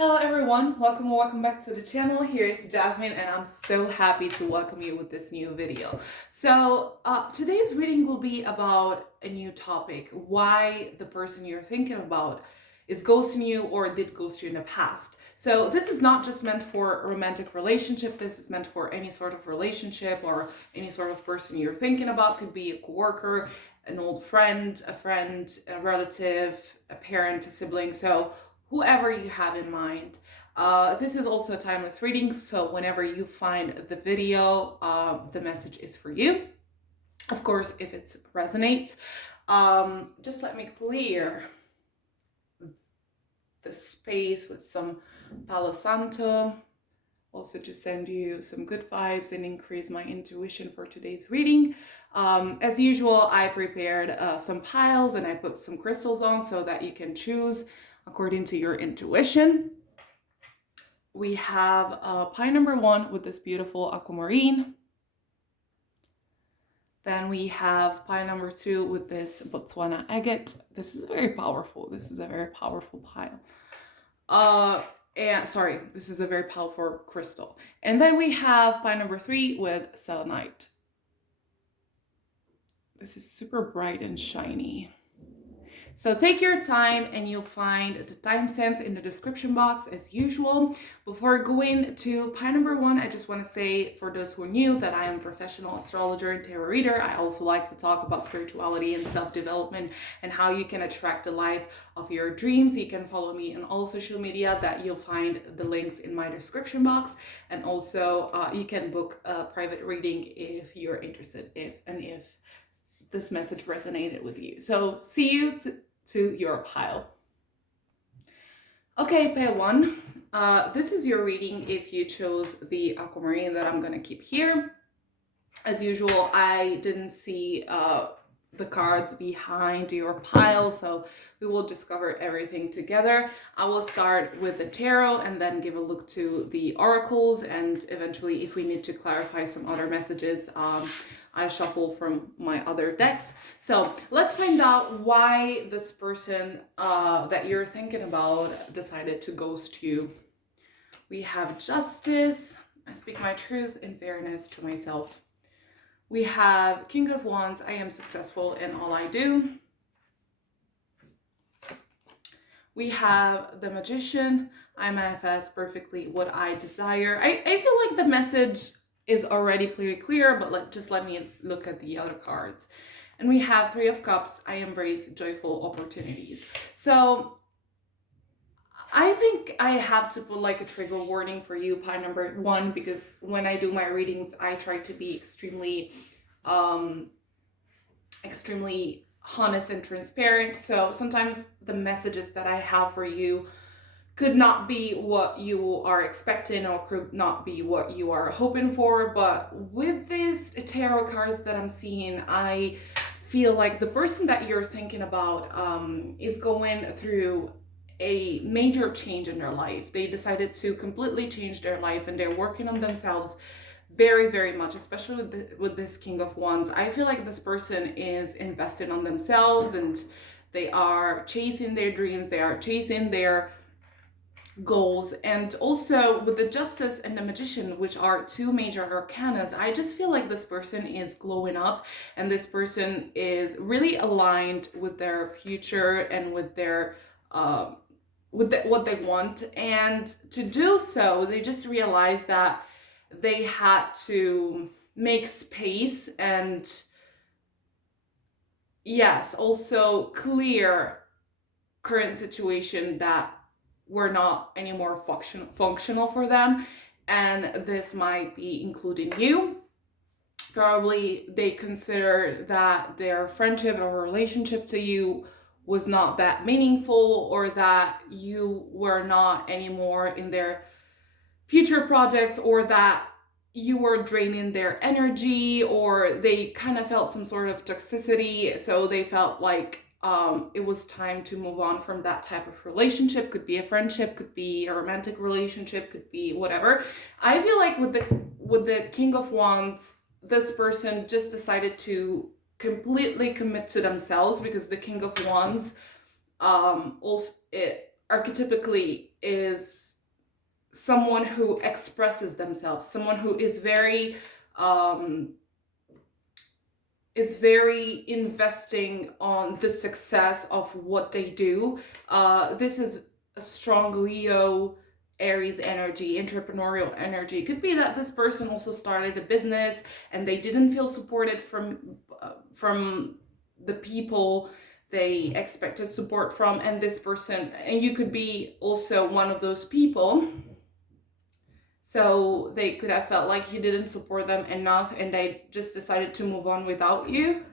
Hello everyone, welcome back to the channel. Here it's Jasmine and I'm so happy to welcome you with this new video. So today's reading will be about a new topic, why the person you're thinking about is ghosting you or did ghost you in the past. So this is not just meant for a romantic relationship, this is meant for any sort of relationship or any sort of person you're thinking about. Could be a coworker, an old friend, a relative, a parent, a sibling. So whoever you have in mind. This is also a timeless reading, so whenever you find the video, the message is for you. Of course, if it resonates. Just let me clear the space with some Palo Santo, also to send you some good vibes and increase my intuition for today's reading. As usual, I prepared some piles and I put some crystals on so that you can choose according to your intuition. We have pie number 1 with this beautiful aquamarine. Then we have pie number 2 with this Botswana agate. This is very powerful. This is a very powerful pile. This is a very powerful crystal. And then we have pie number 3 with selenite. This is super bright and shiny. So take your time and you'll find the timestamps in the description box as usual. Before going to pie number 1, I just want to say, for those who are new, that I am a professional astrologer and tarot reader. I also like to talk about spirituality and self-development and how you can attract the life of your dreams. You can follow me on all social media that you'll find the links in my description box. And also you can book a private reading if you're interested, if this message resonated with you. So see you to your pile. Okay, pile 1. This is your reading if you chose the aquamarine that I'm gonna keep here. As usual, I didn't see the cards behind your pile, so we will discover everything together. I will start with the tarot and then give a look to the oracles, and eventually, if we need to clarify some other messages, I shuffle from my other decks. So let's find out why this person that you're thinking about decided to ghost you. We have justice. I speak my truth in fairness to myself. We have King of Wands. I am successful in all I do. We have the Magician. I manifest perfectly what I desire. I feel like the message is already pretty clear, but just let me look at the other cards. And we have Three of Cups. I embrace joyful opportunities. So I think I have to put like a trigger warning for you, pie number 1, because when I do my readings, I try to be extremely honest and transparent. So sometimes the messages that I have for you could not be what you are expecting or could not be what you are hoping for. But with these tarot cards that I'm seeing, I feel like the person that you're thinking about is going through a major change in their life. They decided to completely change their life and they're working on themselves very, very much, especially with this King of Wands. I feel like this person is invested on themselves and they are chasing their dreams, they are chasing their goals. And also with the Justice and the Magician, which are 2 major arcanas, I just feel like this person is glowing up and this person is really aligned with their future and with their what they want. And to do so, they just realized that they had to make space and yes, also clear current situation that were not anymore functional for them. And this might be including you. Probably they consider that their friendship or relationship to you was not that meaningful, or that you were not anymore in their future projects, or that you were draining their energy, or they kind of felt some sort of toxicity. So they felt like it was time to move on from that type of relationship. Could be a friendship, could be a romantic relationship, could be whatever. I feel like with the King of Wands, this person just decided to completely commit to themselves, because the King of Wands also archetypically is someone who expresses themselves, someone who is very investing on the success of what they do. This is a strong Leo Aries energy, entrepreneurial energy. It could be that this person also started a business and they didn't feel supported from the people they expected support from, and this person, and you could be also one of those people. So they could have felt like you didn't support them enough and they just decided to move on without you.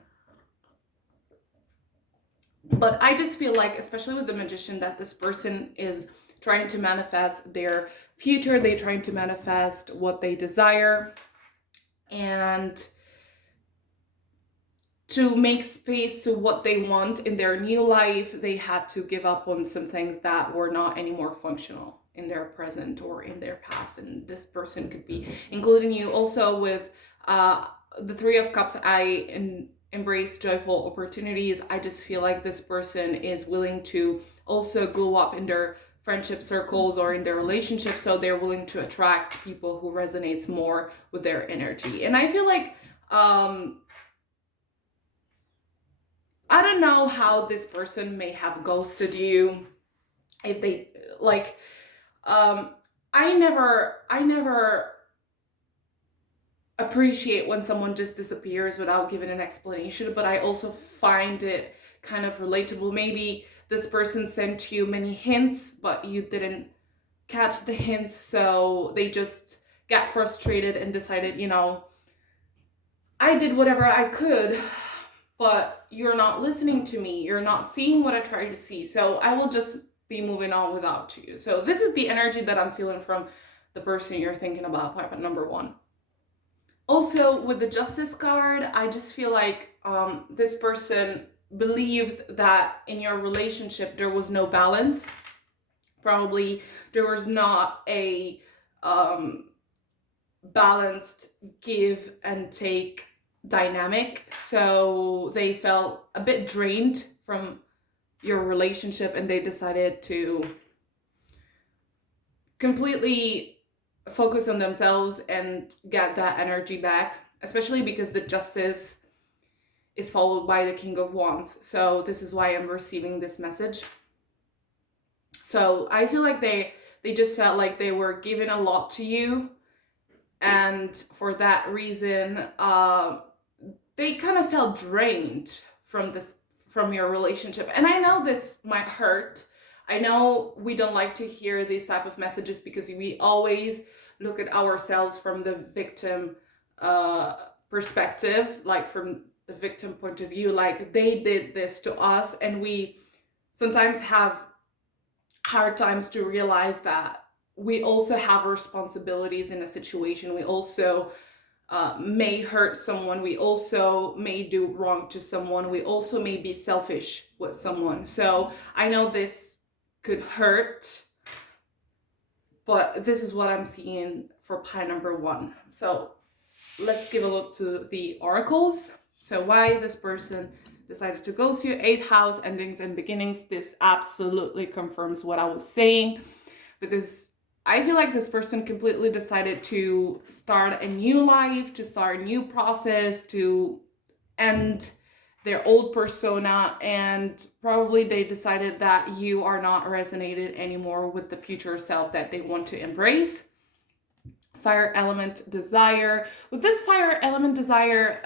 But I just feel like, especially with the Magician, that this person is trying to manifest their future. They're trying to manifest what they desire. And to make space to what they want in their new life, they had to give up on some things that were not anymore functional in their present or in their past. And this person could be including you. Also with the Three of Cups, I embrace joyful opportunities. I just feel like this person is willing to also glow up in their friendship circles or in their relationships, so they're willing to attract people who resonates more with their energy. And I feel like I don't know how this person may have ghosted you, if they like I never appreciate when someone just disappears without giving an explanation, but I also find it kind of relatable. Maybe this person sent you many hints, but you didn't catch the hints, so they just got frustrated and decided, I did whatever I could, but you're not listening to me. You're not seeing what I try to see, so I will just be moving on without you. So this is the energy that I'm feeling from the person you're thinking about, pipe number 1. Also, with the Justice card, I just feel like this person believed that in your relationship there was no balance. Probably there was not a balanced give and take dynamic. So they felt a bit drained from your relationship and they decided to completely focus on themselves and get that energy back, especially because the Justice is followed by the King of Wands. So this is why I'm receiving this message. So I feel like they just felt like they were giving a lot to you, and for that reason they kind of felt drained from your relationship. And I know this might hurt. I know we don't like to hear these type of messages because we always look at ourselves from the victim perspective, like from the victim point of view, like they did this to us, and we sometimes have hard times to realize that we also have responsibilities in a situation. We also may hurt someone. We also may do wrong to someone. We also may be selfish with someone. So I know this could hurt, but this is what I'm seeing for pie number 1. So let's give a look to the oracles. So why this person decided to ghost you. 8th house, endings and beginnings. This absolutely confirms what I was saying, because I feel like this person completely decided to start a new life, to start a new process, to end their old persona, and probably they decided that you are not resonated anymore with the future self that they want to embrace. Fire element desire. With this fire element desire,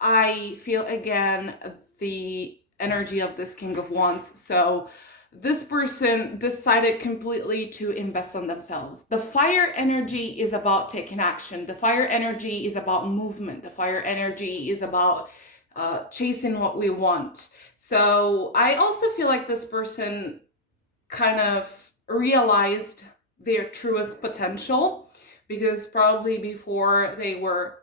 I feel again the energy of this King of Wands. So this person decided completely to invest on themselves. The fire energy is about taking action. The fire energy is about movement. The fire energy is about chasing what we want. So I also feel like this person kind of realized their truest potential, because probably before they were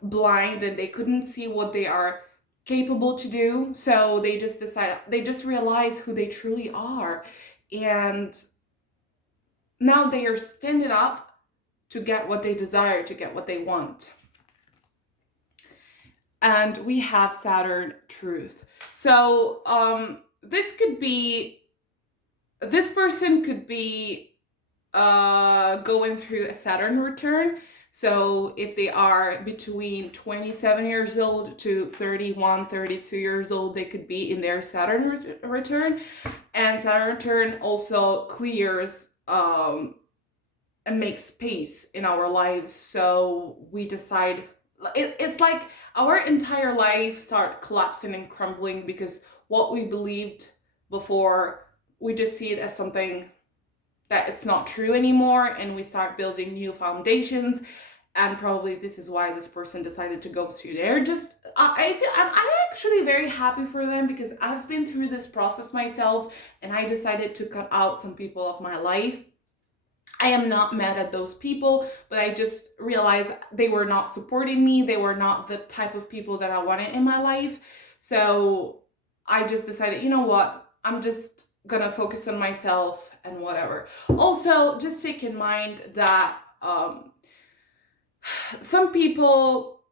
blind and they couldn't see what they are capable to do. So they just realize who they truly are, and now they are standing up to get what they desire, to get what they want. And we have Saturn truth. So this person could be going through a Saturn return. So if they are between 27 years old to 31, 32 years old, they could be in their Saturn return. And Saturn return also clears and makes space in our lives. So we decide, it's like our entire life start collapsing and crumbling because what we believed before, we just see it as something that it's not true anymore, and we start building new foundations. And probably this is why this person decided to go to there. Just I feel I'm actually very happy for them, because I've been through this process myself, and I decided to cut out some people of my life. I am not mad at those people, but I just realized they were not supporting me. They were not the type of people that I wanted in my life. So I just decided, you know what, I'm just gonna focus on myself and whatever. Also, just take in mind that some people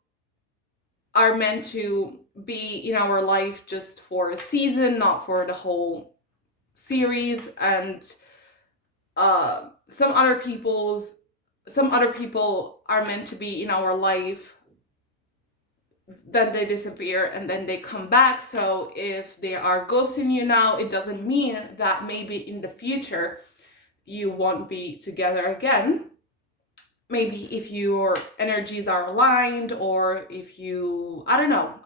are meant to be in our life just for a season, not for the whole series. And some other people are meant to be in our life, then they disappear and then they come back. So if they are ghosting you now, it doesn't mean that maybe in the future you won't be together again. Maybe if your energies are aligned, or if you, I don't know,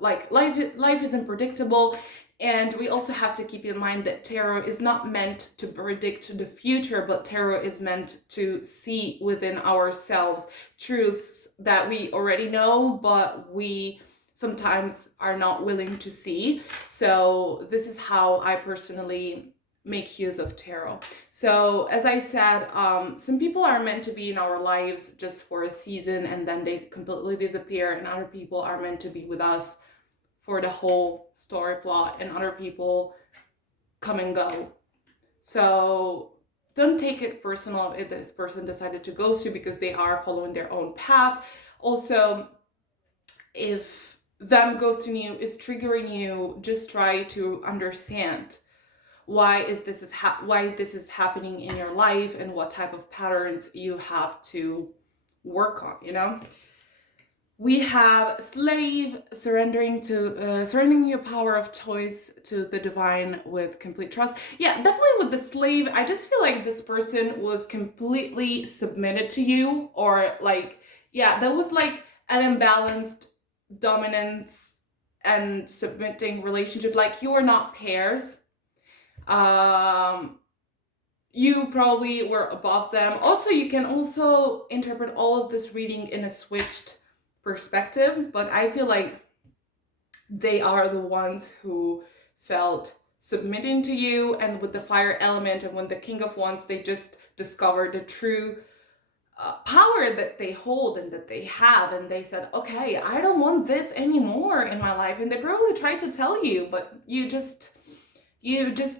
like life is unpredictable. And we also have to keep in mind that tarot is not meant to predict the future, but tarot is meant to see within ourselves truths that we already know, but we sometimes are not willing to see. So this is how I personally make use of tarot. So as I said, some people are meant to be in our lives just for a season and then they completely disappear, and other people are meant to be with us for the whole story plot, and other people come and go. So don't take it personal if this person decided to ghost you, because they are following their own path. Also, if them ghosting you is triggering you, just try to understand why this is happening in your life, and what type of patterns you have to work on, you know? We have slave, surrendering your power of choice to the divine with complete trust. Yeah, definitely with the slave, I just feel like this person was completely submitted to you, or like, yeah, there was like an imbalanced dominance and submitting relationship. Like, you are not pairs. You probably were above them. Also, you can also interpret all of this reading in a switched perspective, but I feel like they are the ones who felt submitting to you. And with the fire element and when the King of Wands, they just discovered the true power that they hold and that they have, and they said, okay, I don't want this anymore in my life. And they probably tried to tell you, but you just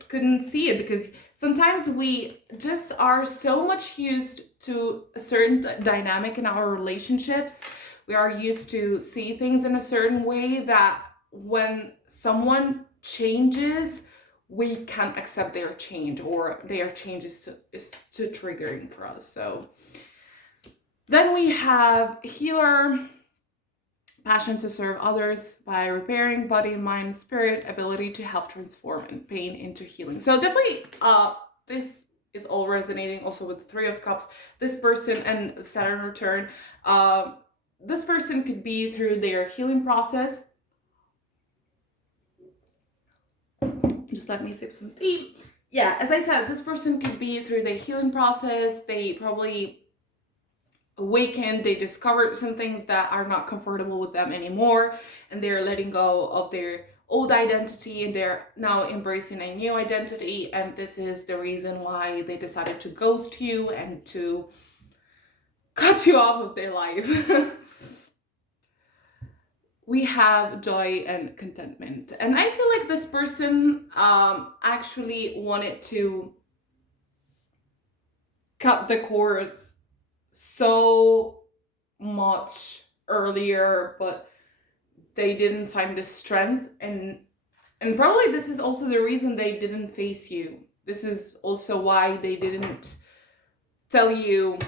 couldn't see it, because sometimes we just are so much used to a certain dynamic in our relationships. We are used to see things in a certain way that when someone changes, we can't accept their change, or their change is too triggering for us. So then we have healer, passion to serve others by repairing body, mind, spirit, ability to help transform and pain into healing. So definitely this is all resonating also with the Three of Cups. This person and Saturn return, this person could be through their healing process. Just let me sip some tea. Yeah, as I said, this person could be through their healing process. They probably awakened, they discovered some things that are not comfortable with them anymore, and they're letting go of their old identity, and they're now embracing a new identity. And this is the reason why they decided to ghost you and to cut you off of their life. We have joy and contentment, and I feel like this person actually wanted to cut the cords so much earlier, but they didn't find the strength, and probably this is also the reason they didn't face you. This is also why they didn't tell you,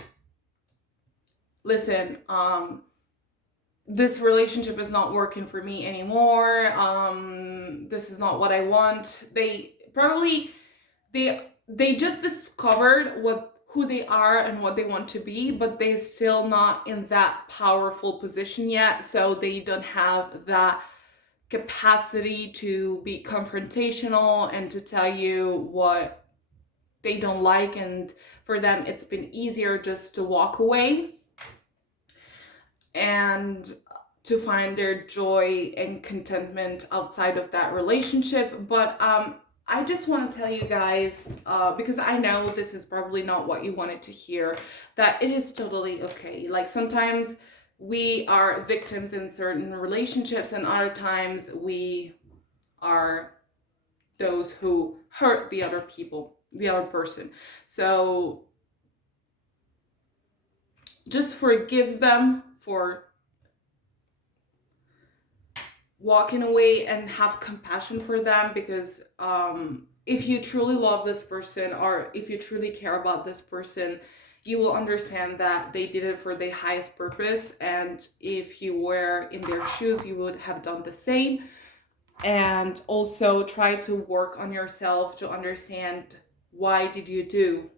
listen, this relationship is not working for me anymore. This is not what I want. They probably they just discovered who they are and what they want to be, but they're still not in that powerful position yet. So they don't have that capacity to be confrontational and to tell you what they don't like. And for them, it's been easier just to walk away and to find their joy and contentment outside of that relationship. But I just want to tell you guys, because I know this is probably not what you wanted to hear, that it is totally okay. Like sometimes we are victims in certain relationships, and other times we are those who hurt the other person. So just forgive them for walking away and have compassion for them, because if you truly love this person, or if you truly care about this person, you will understand that they did it for the highest purpose, and if you were in their shoes, you would have done the same. And also try to work on yourself to understand, why did you do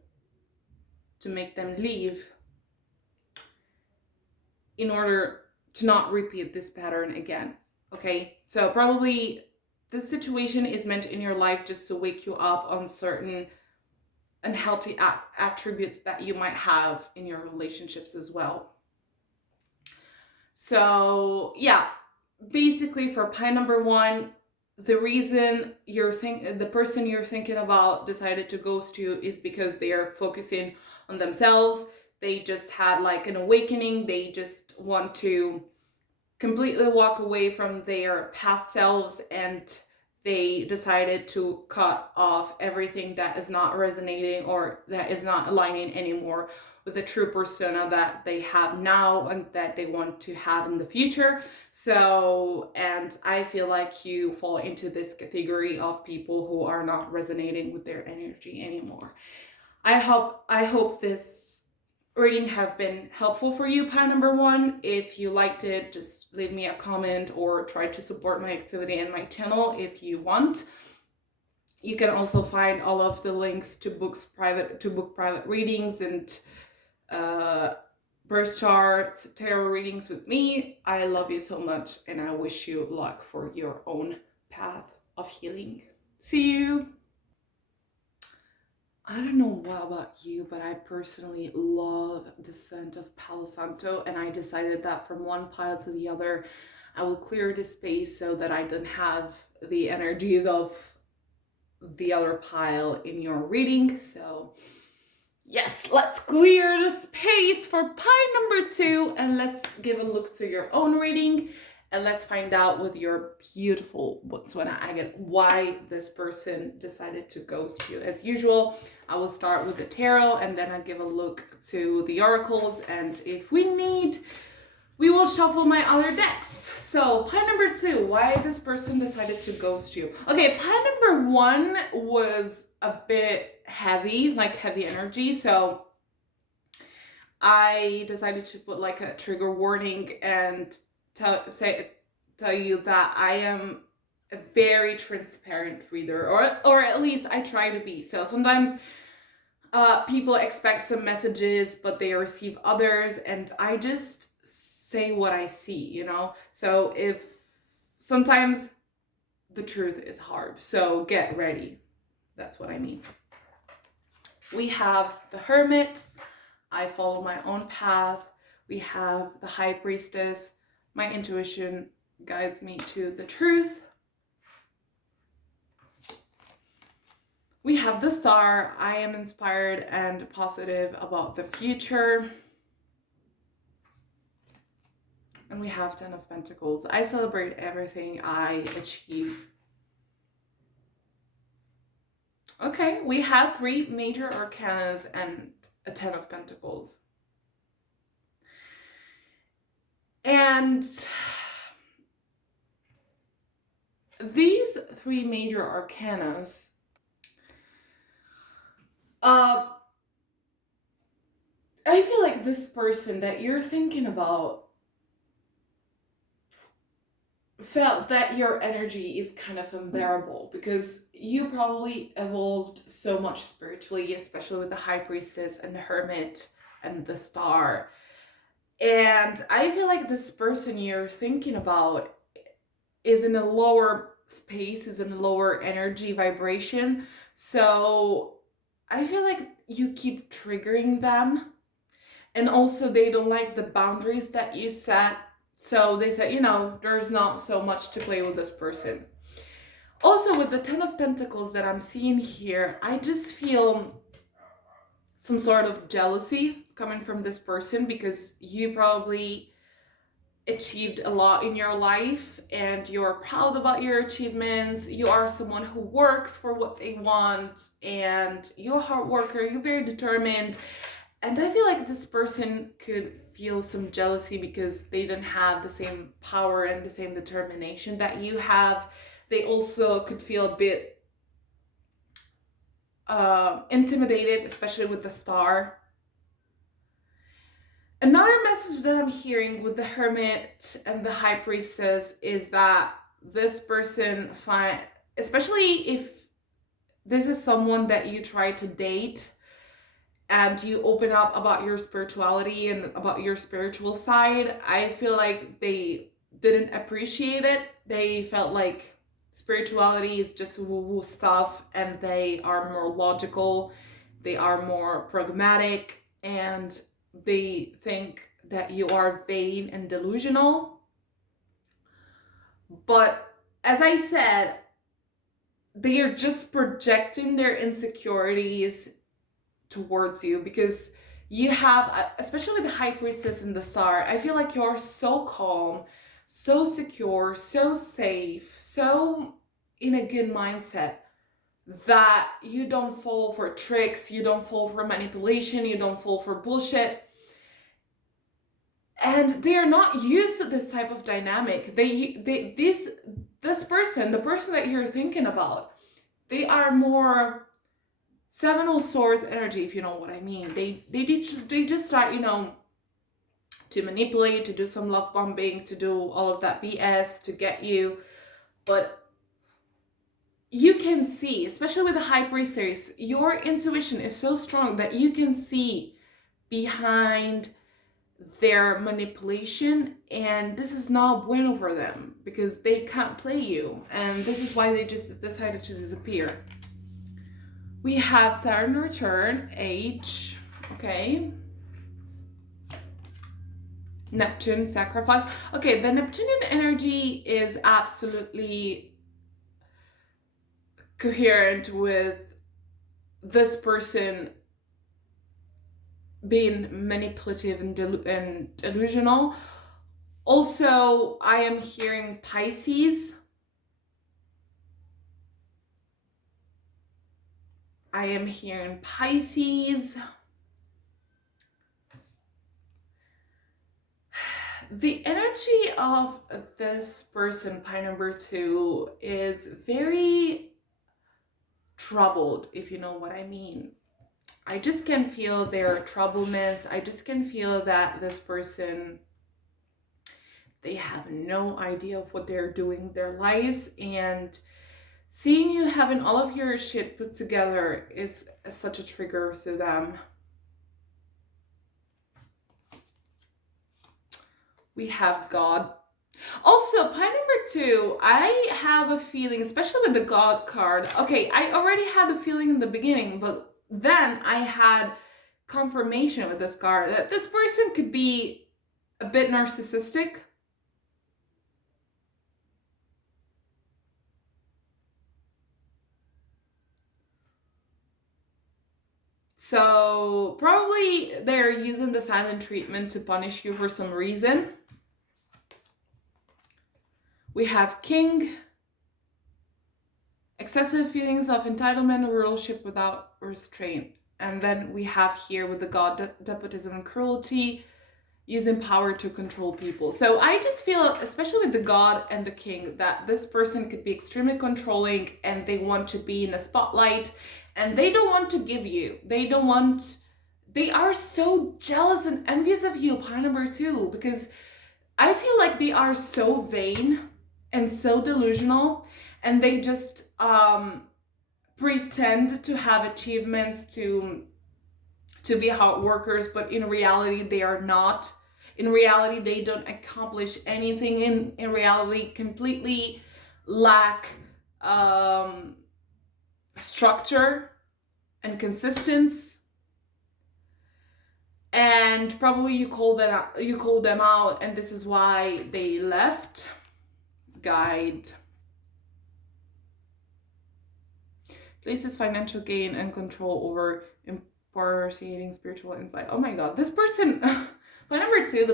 to make them leave, in order to not repeat this pattern again. Okay, so probably this situation is meant in your life just to wake you up on certain unhealthy attributes that you might have in your relationships as well. So yeah, basically for pie number 1, the reason the person you're thinking about decided to ghost you is because they are focusing on themselves. They just had like an awakening. They just want to completely walk away from their past selves, and they decided to cut off everything that is not resonating or that is not aligning anymore with the true persona that they have now and that they want to have in the future. So, and I feel like you fall into this category of people who are not resonating with their energy anymore. I hope this reading have been helpful for you, pie number 1. If you liked it, just leave me a comment or try to support my activity and my channel if you want. You can also find all of the links to book private readings and birth charts, tarot readings with me. I love you so much, and I wish you luck for your own path of healing. See you! I don't know what about you, but I personally love the scent of Palo Santo, and I decided that from one pile to the other, I will clear the space so that I don't have the energies of the other pile in your reading. So yes, let's clear the space for pie number 2, and let's give a look to your own reading. And let's find out with your beautiful Botswana agate why this person decided to ghost you. As usual, I will start with the tarot, and then I give a look to the oracles. And if we need, we will shuffle my other decks. So pie number 2, why this person decided to ghost you. Okay, pie number 1 was a bit heavy, like heavy energy. So I decided to put like a trigger warning and tell you that I am a very transparent reader, or at least I try to be. So sometimes people expect some messages, but they receive others, and I just say what I see, you know? So if sometimes the truth is hard, so get ready. That's what I mean. We have the Hermit. I follow my own path. We have the High Priestess. My intuition guides me to the truth. We have the Star. I am inspired and positive about the future. And we have 10 of Pentacles. I celebrate everything I achieve. Okay, we have 3 major arcanas and a 10 of Pentacles. And these 3 major arcanas like this person that you're thinking about felt that your energy is kind of unbearable because you probably evolved so much spiritually, especially with the High Priestess and the Hermit and the Star. And I feel like this person you're thinking about is in a lower space, is in a lower energy vibration. So I feel like you keep triggering them. And also they don't like the boundaries that you set. So they say, there's not so much to play with this person. Also with the Ten of Pentacles that I'm seeing here, I just feel some sort of jealousy coming from this person because you probably achieved a lot in your life and you're proud about your achievements. You are someone who works for what they want and you're a hard worker, you're very determined. And I feel like this person could feel some jealousy because they don't have the same power and the same determination that you have. They also could feel a bit intimidated, especially with the Star. Another message that I'm hearing with the Hermit and the High Priestess is that this person especially if this is someone that you try to date and you open up about your spirituality and about your spiritual side, I feel like they didn't appreciate it. They felt like spirituality is just woo-woo stuff and they are more logical, they are more pragmatic, and they think that you are vain and delusional. But as I said, they are just projecting their insecurities towards you because you have, especially with the High Priestess and the Star, I feel like you're so calm, so secure, so safe, so in a good mindset that you don't fall for tricks, you don't fall for manipulation, you don't fall for bullshit. And they are not used to this type of dynamic. This person, the person that you're thinking about, they are more Seven of Swords energy, if you know what I mean. They just start, to manipulate, to do some love bombing, to do all of that BS to get you. But you can see, especially with the High Priestess, your intuition is so strong that you can see behind their manipulation, and this is not bueno for them because they can't play you, and this is why they just decided to disappear. We have Saturn return, H, okay. Neptune sacrifice. Okay, the Neptunian energy is absolutely coherent with this person being manipulative and delusional. Also, I am hearing Pisces. I am hearing Pisces. The energy of this person, pie number 2, is very troubled, if you know what I mean. I just can feel their troubleness. I just can feel that this person, they have no idea of what they're doing with their lives, and seeing you having all of your shit put together is such a trigger to them. We have God. Also, pie number 2, I have a feeling, especially with the God card. Okay, I already had a feeling in the beginning, but then I had confirmation with this card that this person could be a bit narcissistic. So probably they're using the silent treatment to punish you for some reason. We have King. Excessive feelings of entitlement or rulership without restraint. And then we have here with the God, despotism and cruelty, using power to control people. So I just feel, especially with the God and the King, that this person could be extremely controlling and they want to be in the spotlight and they don't want to give you. They don't want they are so jealous and envious of you, pie number 2, because I feel like they are so vain and so delusional, and they just pretend to have achievements, to be hard workers, but in reality they are not. In reality they don't accomplish anything. In reality completely lack structure and consistency. And probably you call them out, and this is why they left. Guide places financial gain and control over impartiating spiritual insight. Oh my god, this person. By number 2,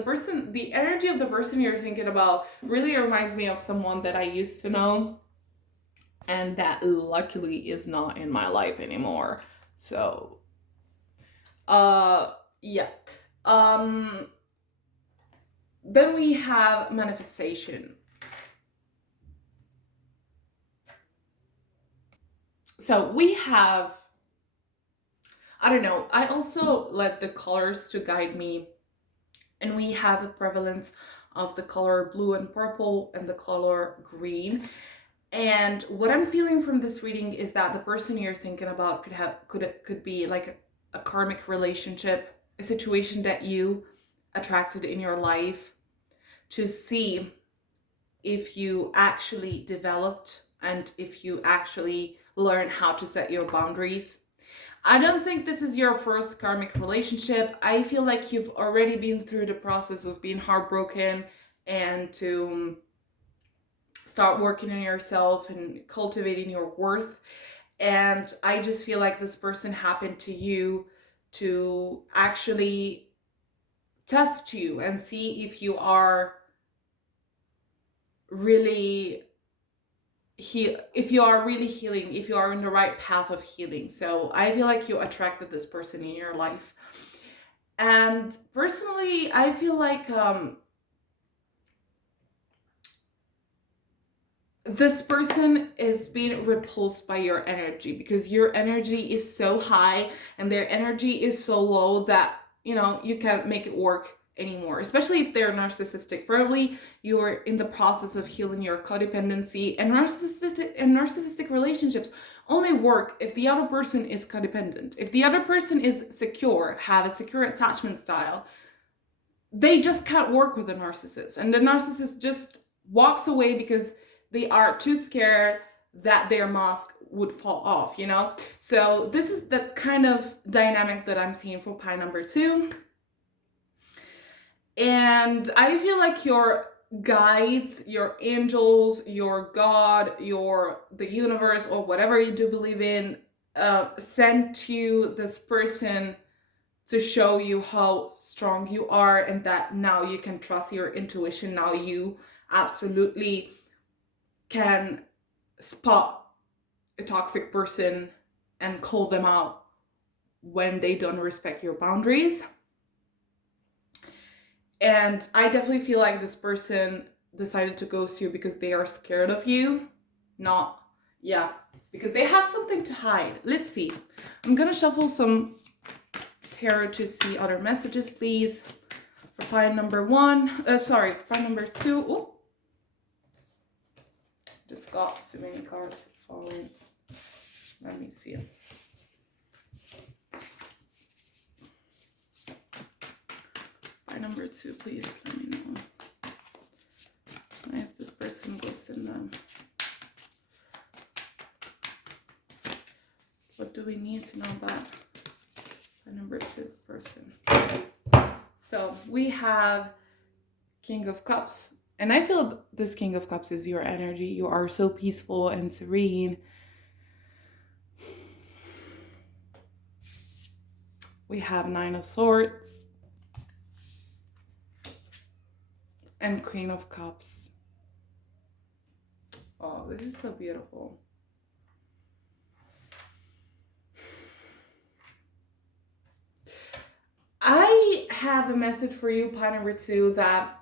the energy of the person you're thinking about really reminds me of someone that I used to know, and that luckily is not in my life anymore. So yeah. Then we have manifestation. So we have, I don't know, I also let the colors to guide me, and we have a prevalence of the color blue and purple and the color green. And what I'm feeling from this reading is that the person you're thinking about could be like a karmic relationship, a situation that you attracted in your life to see if you actually developed and if you actually learn how to set your boundaries. I don't think this is your first karmic relationship. I feel like you've already been through the process of being heartbroken and to start working on yourself and cultivating your worth. And I just feel like this person happened to you to actually test you and see if you are really healing, if you are in the right path of healing. So I feel like you attracted this person in your life. And personally, I feel like this person is being repulsed by your energy, because your energy is so high and their energy is so low that, you can't make it work anymore, especially if they're narcissistic. Probably you're in the process of healing your codependency, and narcissistic relationships only work if the other person is codependent. If the other person is secure, have a secure attachment style, they just can't work with the narcissist, and the narcissist just walks away because they are too scared that their mask would fall off, So this is the kind of dynamic that I'm seeing for pie number 2. And I feel like your guides, your angels, your God, the universe, or whatever you do believe in, sent you this person to show you how strong you are, and that now you can trust your intuition. Now you absolutely can spot a toxic person and call them out when they don't respect your boundaries. And I definitely feel like this person decided to ghost you because they are scared of you. Because they have something to hide. Let's see. I'm gonna shuffle some tarot to see other messages, please. For pie number 2. Oh, just got too many cards falling. Let me see. Pie number 2, please. Let me know. Why is this person ghosting them? What do we need to know about pie number 2 person? So we have King of Cups. And I feel this King of Cups is your energy. You are so peaceful and serene. We have 9 of Swords and Queen of Cups. Oh, this is so beautiful. I have a message for you, pie number 2, that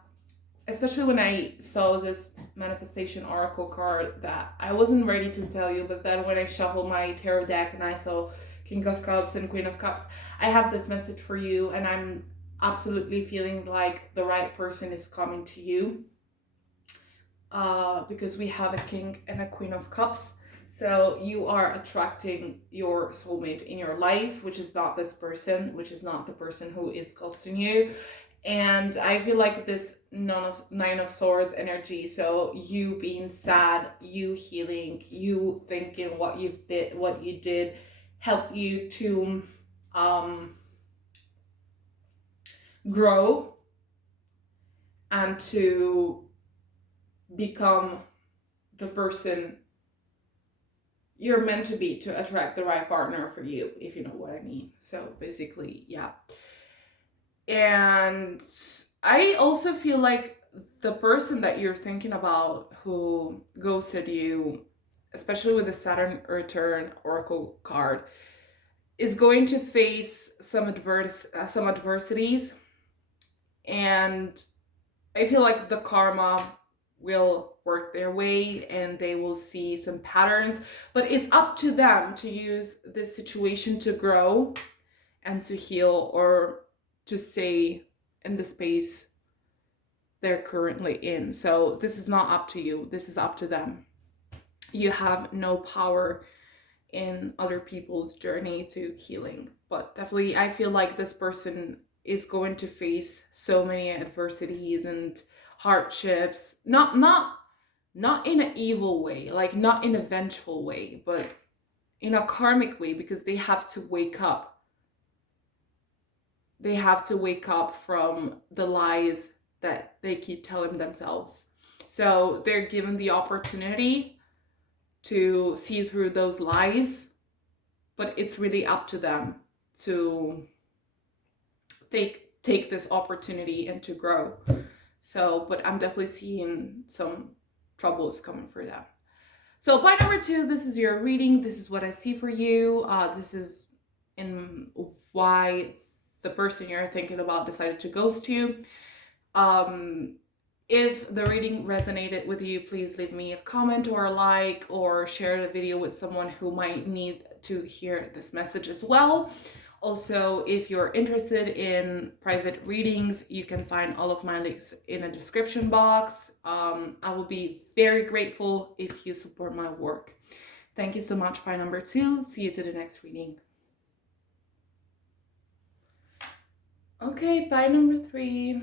especially when I saw this manifestation oracle card, that I wasn't ready to tell you, but then when I shuffled my tarot deck and I saw King of Cups and Queen of Cups, I have this message for you, and I'm absolutely feeling like the right person is coming to you, because we have a King and a Queen of Cups. So you are attracting your soulmate in your life, which is not this person, which is not the person who is ghosting you. And I feel like this Nine of Swords energy, so you being sad, you healing, you thinking what you did help you to grow and to become the person you're meant to be, to attract the right partner for you, if you know what I mean. So basically, yeah. And I also feel like the person that you're thinking about who ghosted you, especially with the Saturn return oracle card, is going to face some adversities, and I feel like the karma will work their way and they will see some patterns, but it's up to them to use this situation to grow and to heal, or to stay in the space they're currently in. So this is not up to you, this is up to them. You have no power in other people's journey to healing, but definitely I feel like this person is going to face so many adversities and hardships, not in an evil way, like not in a vengeful way, but in a karmic way, because they have to wake up. They have to wake up from the lies that they keep telling themselves. So they're given the opportunity to see through those lies, but it's really up to them to take this opportunity and to grow. So, but I'm definitely seeing some troubles coming for them. So point number 2, this is your reading. This is what I see for you. This is in why the person you're thinking about decided to ghost you. If the reading resonated with you, please leave me a comment or a like, or share the video with someone who might need to hear this message as well. Also, if you're interested in private readings, you can find all of my links in a description box. I will be very grateful if you support my work. Thank you so much, pie number 2. See you to the next reading. Okay, pie number 3.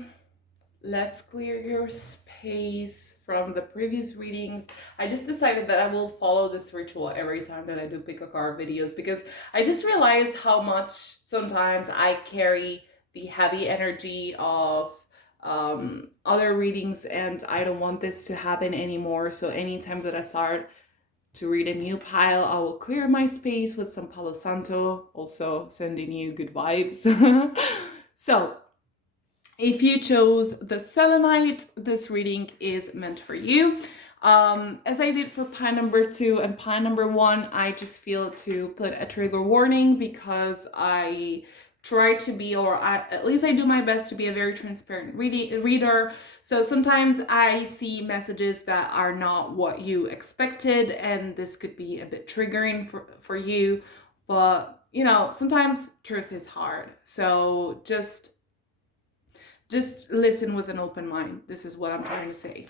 Let's clear your space from the previous readings. I just decided that I will follow this ritual every time that I do pick a card videos, because I just realized how much sometimes I carry the heavy energy of other readings, and I don't want this to happen anymore. So anytime that I start to read a new pile, I will clear my space with some Palo Santo, also sending you good vibes. So if you chose the Selenite, this reading is meant for you. As I did for pie number 2 and pie number 1, I just feel to put a trigger warning, because I try to be, or at least I do my best to be a very transparent reader. So sometimes I see messages that are not what you expected, and this could be a bit triggering for you. But, you know, sometimes truth is hard. So just listen with an open mind. This is what I'm trying to say.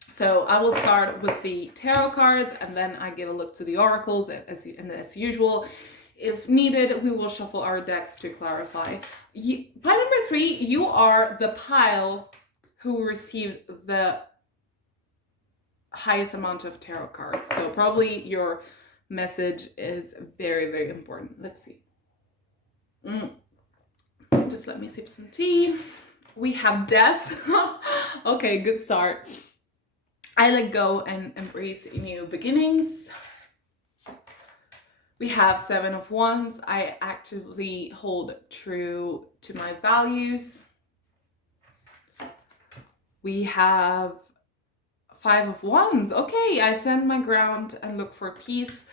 So I will start with the tarot cards, and then I give a look to the oracles, and as usual, if needed, we will shuffle our decks to clarify. Pile number 3, you are the pile who received the highest amount of tarot cards. So probably your message is very, very important. Let's see. Just let me sip some tea. We have death. Okay, good start. I let go and embrace new beginnings. We have 7 of Wands. I actively hold true to my values. We have 5 of Wands. Okay, I stand my ground and look for peace.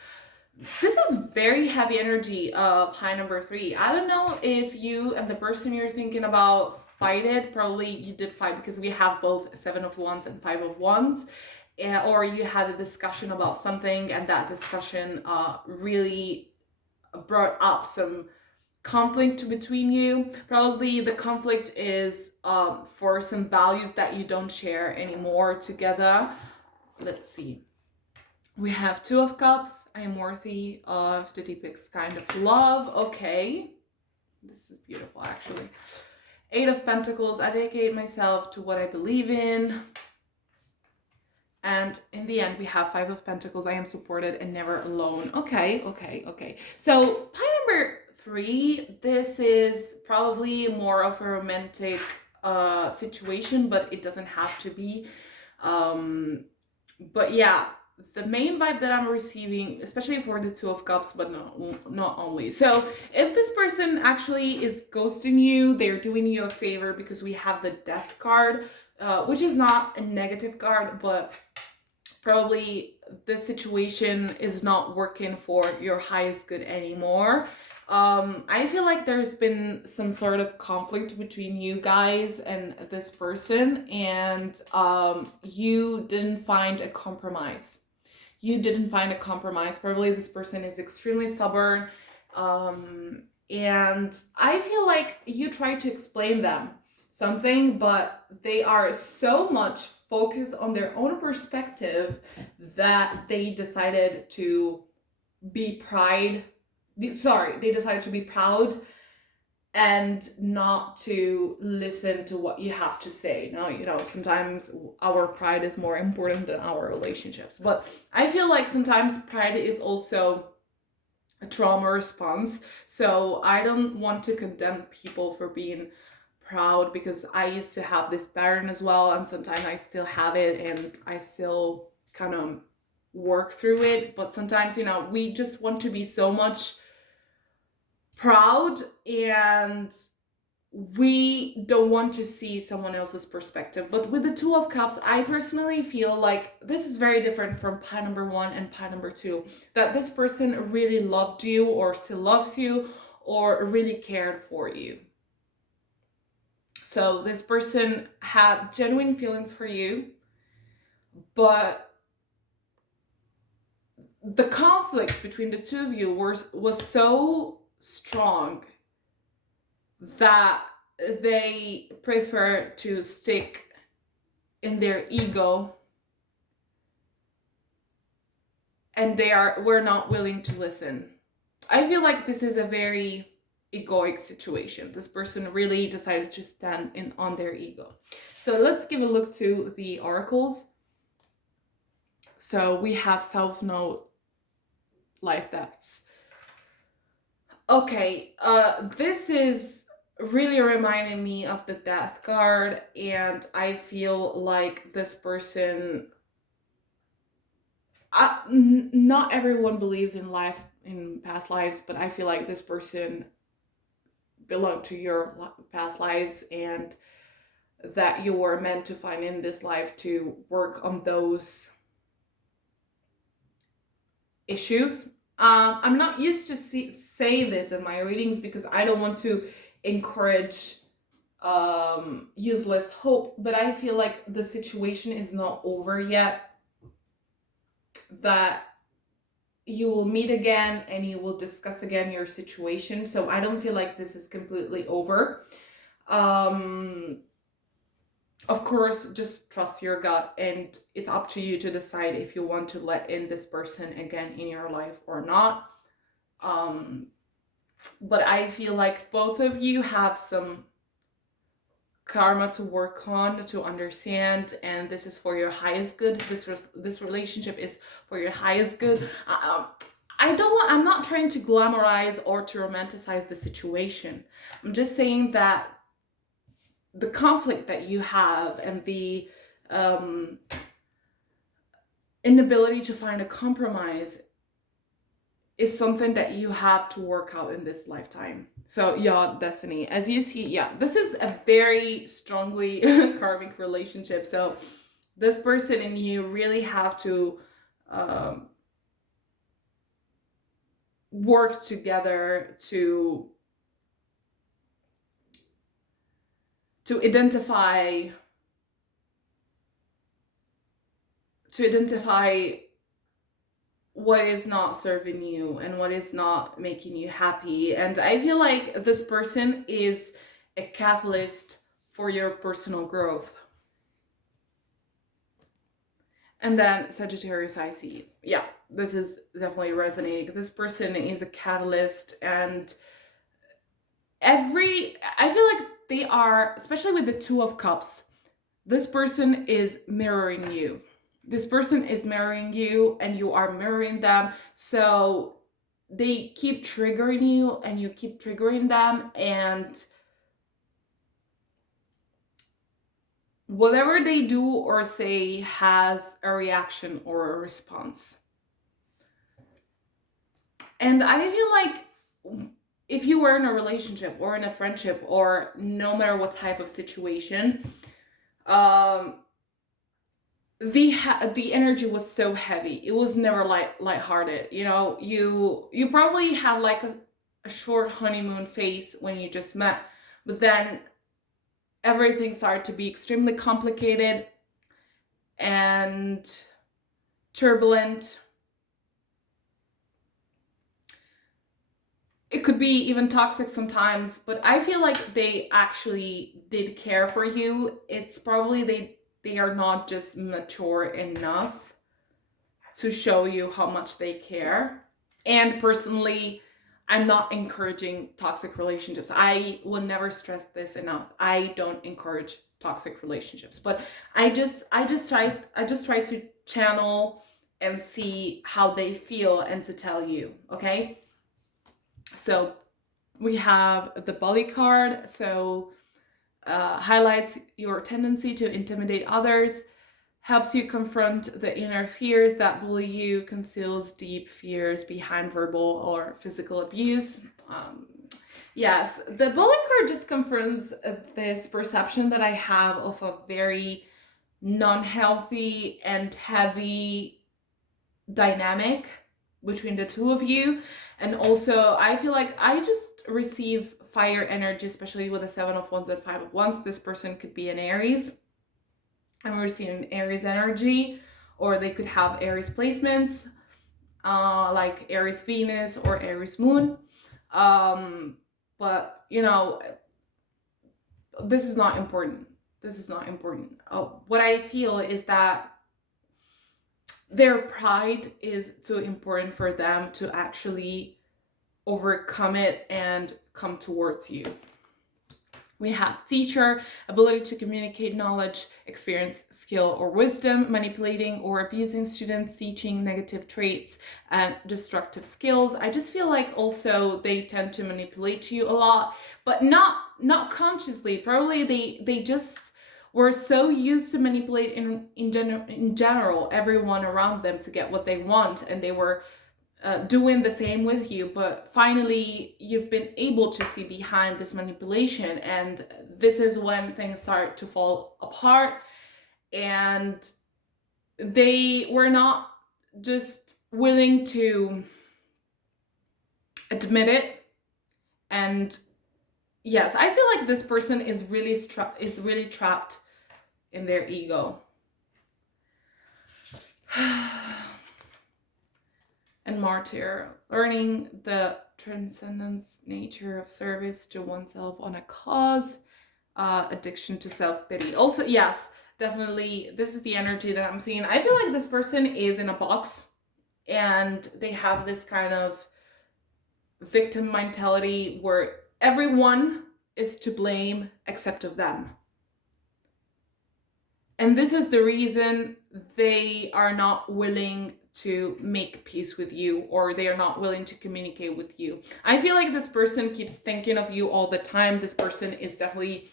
This is very heavy energy, pie number 3. I don't know if you and the person you're thinking about fighted. Probably you did fight, because we have both 7 of Wands and 5 of Wands. Or you had a discussion about something, and that discussion really brought up some conflict between you. Probably the conflict is for some values that you don't share anymore together. Let's see. We have Two of Cups. I am worthy of the deepest kind of love. Okay. This is beautiful, actually. Eight of Pentacles. I dedicate myself to what I believe in. And in the end, we have Five of Pentacles. I am supported and never alone. Okay. So pie number 3, this is probably more of a romantic situation, but it doesn't have to be. But yeah, the main vibe that I'm receiving, especially for the Two of Cups, but not only. So if this person actually is ghosting you, they're doing you a favor, because we have the Death card, which is not a negative card, but probably this situation is not working for your highest good anymore. I feel like there's been some sort of conflict between you guys and this person, and you didn't find a compromise. Probably this person is extremely stubborn, and I feel like you tried to explain them something, but they are so much focused on their own perspective that they decided to be they decided to be proud and not to listen to what you have to say. Now, sometimes our pride is more important than our relationships, but I feel like sometimes pride is also a trauma response. So I don't want to condemn people for being proud, because I used to have this pattern as well, and sometimes I still have it, and I still kind of work through it. But sometimes, we just want to be so much proud, and we don't want to see someone else's perspective. But with the Two of Cups, I personally feel like this is very different from pie number 1 and pie number 2, that this person really loved you, or still loves you, or really cared for you. So this person had genuine feelings for you, but the conflict between the two of you was so strong that they prefer to stick in their ego, and were not willing to listen. I feel like this is a very egoic situation. This person really decided to stand on their ego. So let's give a look to the oracles. So we have South Node, Life Depths. Okay, this is really reminding me of the Death card, and I feel like this person, not everyone believes in past lives, but I feel like this person belonged to your past lives, and that you were meant to find in this life to work on those issues. I'm not used to say this in my readings, because I don't want to encourage useless hope, but I feel like the situation is not over yet, that you will meet again and you will discuss again your situation. So I don't feel like this is completely over. Of course, just trust your gut, and it's up to you to decide if you want to let in this person again in your life or not. But I feel like both of you have some karma to work on, to understand, and this is for your highest good. This relationship is for your highest good. I'm not trying to glamorize or to romanticize the situation. I'm just saying that the conflict that you have and the inability to find a compromise is something that you have to work out in this lifetime. So yeah, destiny. As you see, yeah, this is a very strongly karmic relationship. So this person and you really have to work together to identify what is not serving you and what is not making you happy. And I feel like this person is a catalyst for your personal growth. And then Sagittarius, I see. Yeah, this is definitely resonating. This person is a catalyst, and I feel like they are, especially with the Two of Cups, this person is mirroring you. This person is mirroring you and you are mirroring them. So they keep triggering you and you keep triggering them, and whatever they do or say has a reaction or a response. And I feel like if you were in a relationship or in a friendship or no matter what type of situation, the energy was so heavy. It was never lighthearted. You know, you probably had like a short honeymoon phase when you just met, but then everything started to be extremely complicated and turbulent. It could be even toxic sometimes, but I feel like they actually did care for you. It's probably they are not just mature enough to show you how much they care. And personally, I'm not encouraging toxic relationships. I will never stress this enough. I don't encourage toxic relationships, but I just try to channel and see how they feel and to tell you, okay? So we have the Bully card. So highlights your tendency to intimidate others, helps you confront the inner fears that bully you, conceals deep fears behind verbal or physical abuse. Yes, the Bully card just confirms this perception that I have of a very non-healthy and heavy dynamic between the two of you. And also I feel like I just receive fire energy, especially with the 7 of Wands and 5 of Wands. This person could be an Aries. I'm receiving Aries energy, or they could have Aries placements, like Aries Venus or Aries Moon. But you know, this is not important. This is not important. What I feel is that their pride is too important for them to actually overcome it and come towards you. We have teacher, ability to communicate knowledge, experience, skill, or wisdom, manipulating or abusing students, teaching negative traits and destructive skills. I just feel like also they tend to manipulate you a lot, but not consciously. Probably they just were so used to manipulate in general everyone around them to get what they want, and they were doing the same with you, but finally you've been able to see behind this manipulation, and this is when things start to fall apart. And they were not just willing to admit it. And yes, I feel like this person is really trapped in their ego. And Martyr, learning the transcendence nature of service to oneself on a cause, addiction to self-pity. Also, yes, definitely, this is the energy that I'm seeing. I feel like this person is in a box, and they have this kind of victim mentality where everyone is to blame except of them. And this is the reason they are not willing to make peace with you, or they are not willing to communicate with you. I feel like this person keeps thinking of you all the time. This person is definitely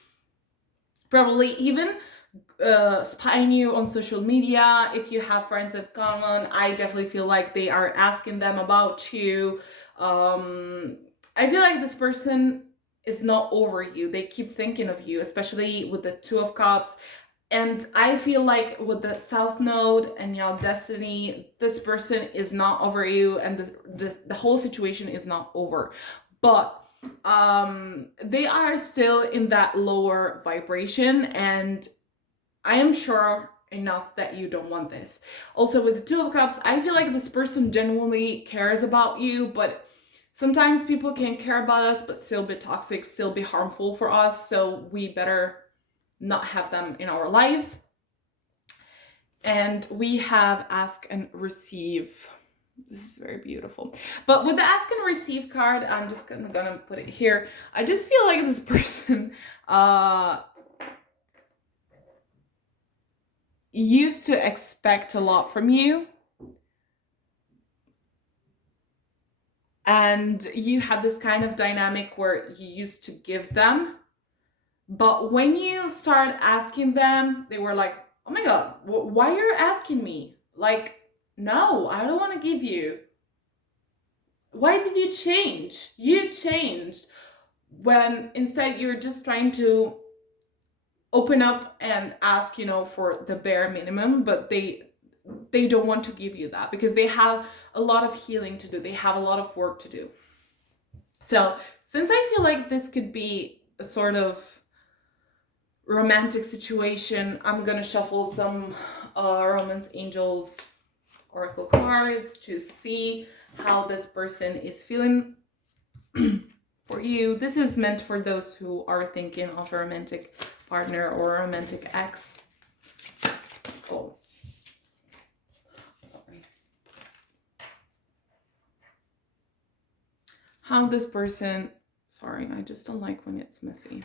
probably even spying you on social media. If you have friends of common, I definitely feel like they are asking them about you. I feel like this person is not over you. They keep thinking of you, especially with the Two of Cups. And I feel like with the South Node and your destiny, this person is not over you, and the whole situation is not over. But they are still in that lower vibration, and I am sure enough that you don't want this. Also with the Two of Cups, I feel like this person genuinely cares about you, but sometimes people can care about us but still be toxic, still be harmful for us, so we better not have them in our lives. And we have ask and receive. This is very beautiful. But with the ask and receive card, I'm just gonna put it here. I just feel like this person used to expect a lot from you. And you had this kind of dynamic where you used to give them. But when you start asking them, they were like, oh my God, why are you asking me? Like, no, I don't want to give you. Why did you change? You changed when instead you're just trying to open up and ask, for the bare minimum, but they don't want to give you that because they have a lot of healing to do. They have a lot of work to do. So since I feel like this could be a sort of romantic situation, I'm gonna shuffle some Romance Angels Oracle cards to see how this person is feeling for you. This is meant for those who are thinking of a romantic partner or a romantic ex. Oh, sorry. How this person, sorry, I just don't like when it's messy.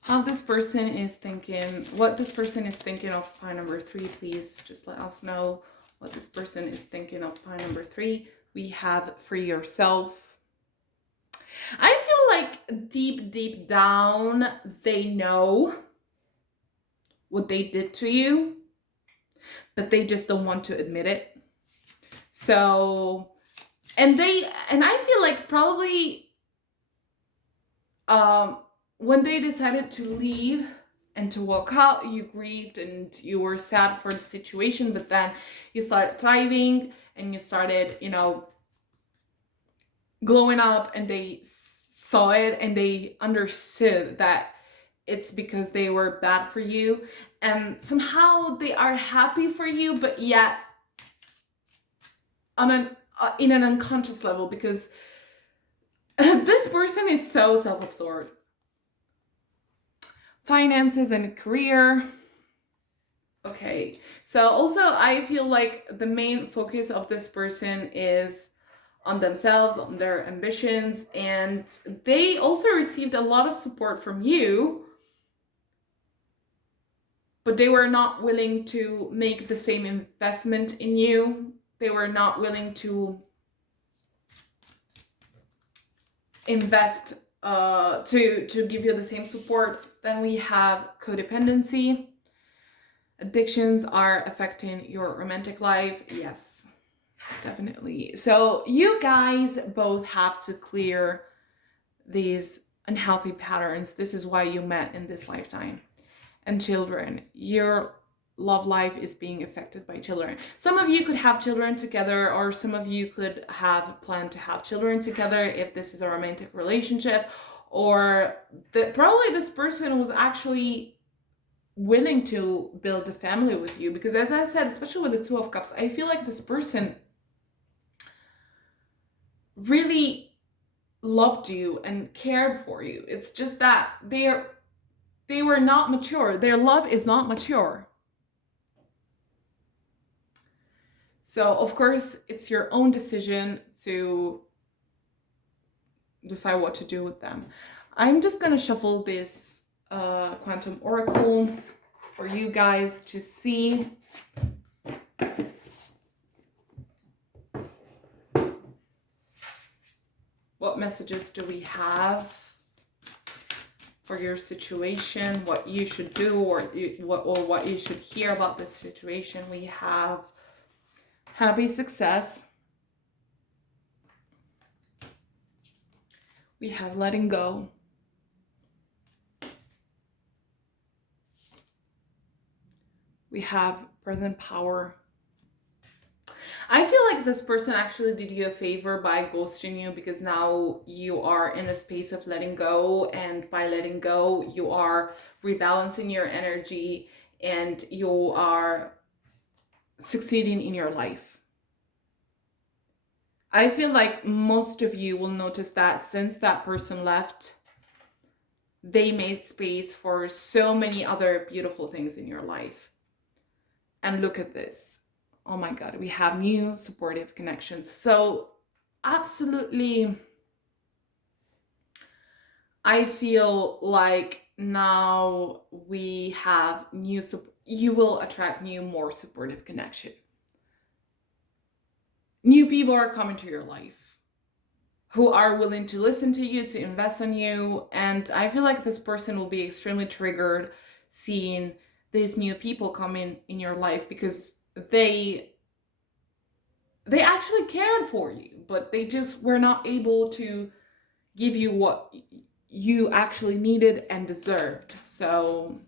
How this person is thinking, what this person is thinking of pile number 3, please just let us know what this person is thinking of pile number 3. We have free yourself. I feel like deep down, they know what they did to you, but they just don't want to admit it. So, and I feel like probably, when they decided to leave and to walk out, you grieved and you were sad for the situation, but then you started thriving and you started, glowing up, and they saw it and they understood that it's because they were bad for you, and somehow they are happy for you, but yet in an unconscious level, because this person is so self-absorbed. Finances and career. Okay, so also I feel like the main focus of this person is on themselves, on their ambitions, and they also received a lot of support from you, but they were not willing to make the same investment in you. They were not willing to invest to give you the same support. Then we have codependency. Addictions are affecting your romantic life. Yes, definitely. So you guys both have to clear these unhealthy patterns. This is why you met in this lifetime. And children, your love life is being affected by children. Some of you could have children together, or some of you could have planned to have children together if this is a romantic relationship, or probably this person was actually willing to build a family with you, because as I said, especially with the Two of Cups, I feel like this person really loved you and cared for you. It's just that they were not mature. Their love is not mature. So of course it's your own decision to decide what to do with them. I'm just gonna shuffle this Quantum Oracle for you guys to see what messages do we have for your situation, what you should do, or what you should hear about this situation. We have happy success. We have letting go. We have present power. I feel like this person actually did you a favor by ghosting you, because now you are in a space of letting go, and by letting go, you are rebalancing your energy and you are succeeding in your life. I feel like most of you will notice that since that person left, they made space for so many other beautiful things in your life. And look at this. Oh my God, we have new supportive connections. So absolutely, I feel like now we have you will attract new, more supportive connection. New people are coming to your life who are willing to listen to you, to invest in you. And I feel like this person will be extremely triggered seeing these new people coming in your life, because they actually cared for you, but they just were not able to give you what you actually needed and deserved. So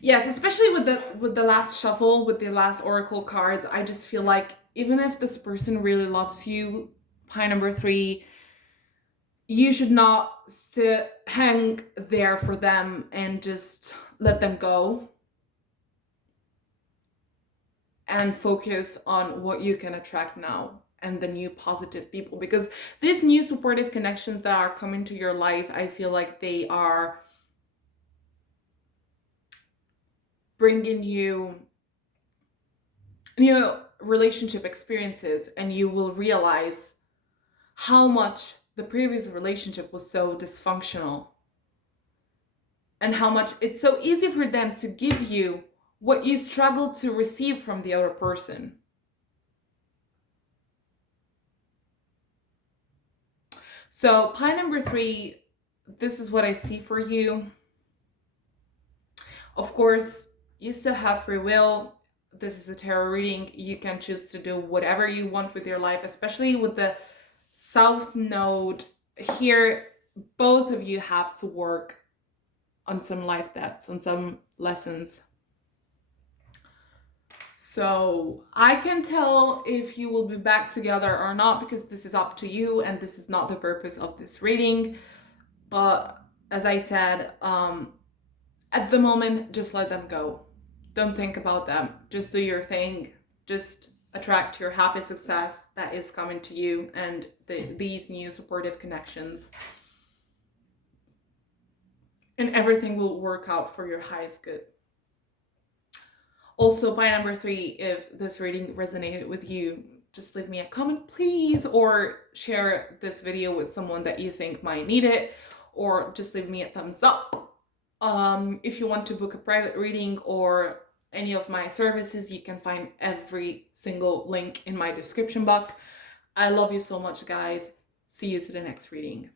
yes, especially with the last shuffle, with the last oracle cards, I just feel like even if this person really loves you, pie number 3, you should not hang there for them and just let them go, and focus on what you can attract now and the new positive people. Because these new supportive connections that are coming to your life, I feel like they are bringing you new relationship experiences, and you will realize how much the previous relationship was so dysfunctional, and how much it's so easy for them to give you what you struggle to receive from the other person. So pie number 3, this is what I see for you. Of course, you still have free will. This is a tarot reading. You can choose to do whatever you want with your life, especially with the South Node here. Both of you have to work on some life debts, on some lessons. So I can tell if you will be back together or not, because this is up to you and this is not the purpose of this reading. But as I said, at the moment, just let them go. Don't think about them. Just do your thing. Just attract your happy success that is coming to you, and these new supportive connections. And everything will work out for your highest good. Also, pie number 3, if this reading resonated with you, just leave me a comment, please, or share this video with someone that you think might need it, or just leave me a thumbs up. If you want to book a private reading or any of my services, you can find every single link in my description box. I love you so much, guys. See you to the next reading.